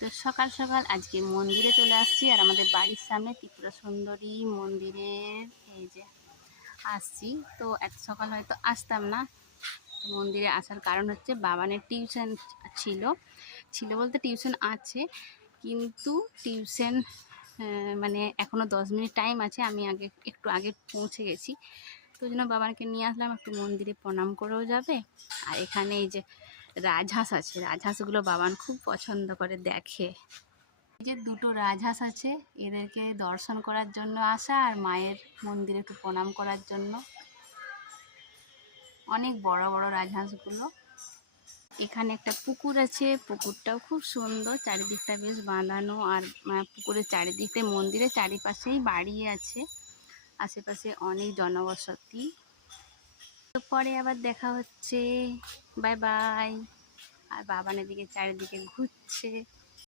তো সকাল সকাল আজকে মন্দিরে চলে আসছি, আর আমাদের বাড়ির সামনে ত্রিপুরা সুন্দরী মন্দিরের এই যে আসছি। তো এত সকাল হয়তো আসতাম না। মন্দিরে আসার কারণ হচ্ছে বাবানের টিউশন ছিল ছিল বলতে টিউশন আছে, কিন্তু টিউশন মানে এখনও 10 মিনিট টাইম আছে। আমি একটু আগে পৌঁছে গেছি, তো ওই জন্য বাবাকে নিয়ে আসলাম, একটু মন্দিরে প্রণাম করেও যাবে। আর এখানে এই যে রাজহাঁস আছে, রাজহাঁসগুলো বাবান খুব পছন্দ করে দেখে। এই যে দুটো রাজহাঁস আছে, এদেরকে দর্শন করার জন্য আসা আর মায়ের মন্দিরে একটু প্রণাম করার জন্য। অনেক বড় বড় রাজহাঁসগুলো। এখানে একটা পুকুর আছে, পুকুরটাও খুব সুন্দর, চারিদিকটা বেশ বাঁধানো। আর পুকুরের চারিদিকে মন্দিরের চারিপাশেই বাড়ি আছে, আশেপাশে অনেক জনবসতি। তো পরে আবার দেখা হচ্ছে, বাই বাই। আর বাবানের দিকে চারিদিকে ঘুরছে।